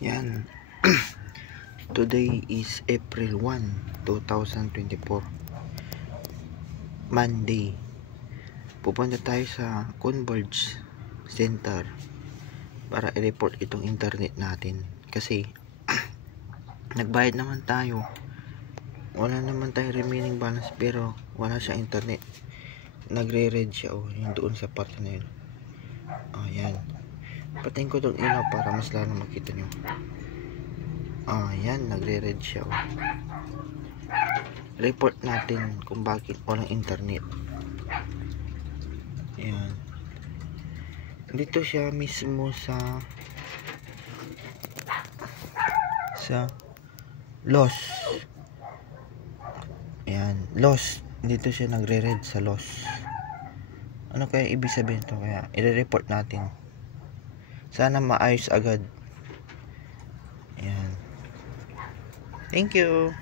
Yan. Today is April 1, 2024. Monday. Pupunta tayo sa Converge Center para i-report itong internet natin. Kasi nagbayad naman tayo. Wala naman tayo remaining balance pero wala siya internet. Nagre-red siya yung doon sa part na yun. Ayan. Patingin ko itong ilaw para mas lalo makita nyo. Ayan, nagre-red siya. Report natin kung bakit walang internet. Ayan. Dito siya mismo sa loss. Ayan, loss. Dito siya nagre-red sa loss. Ano kaya ibig sabihin to? Kaya i-report natin. Sana maayos agad. Ayan. Thank you.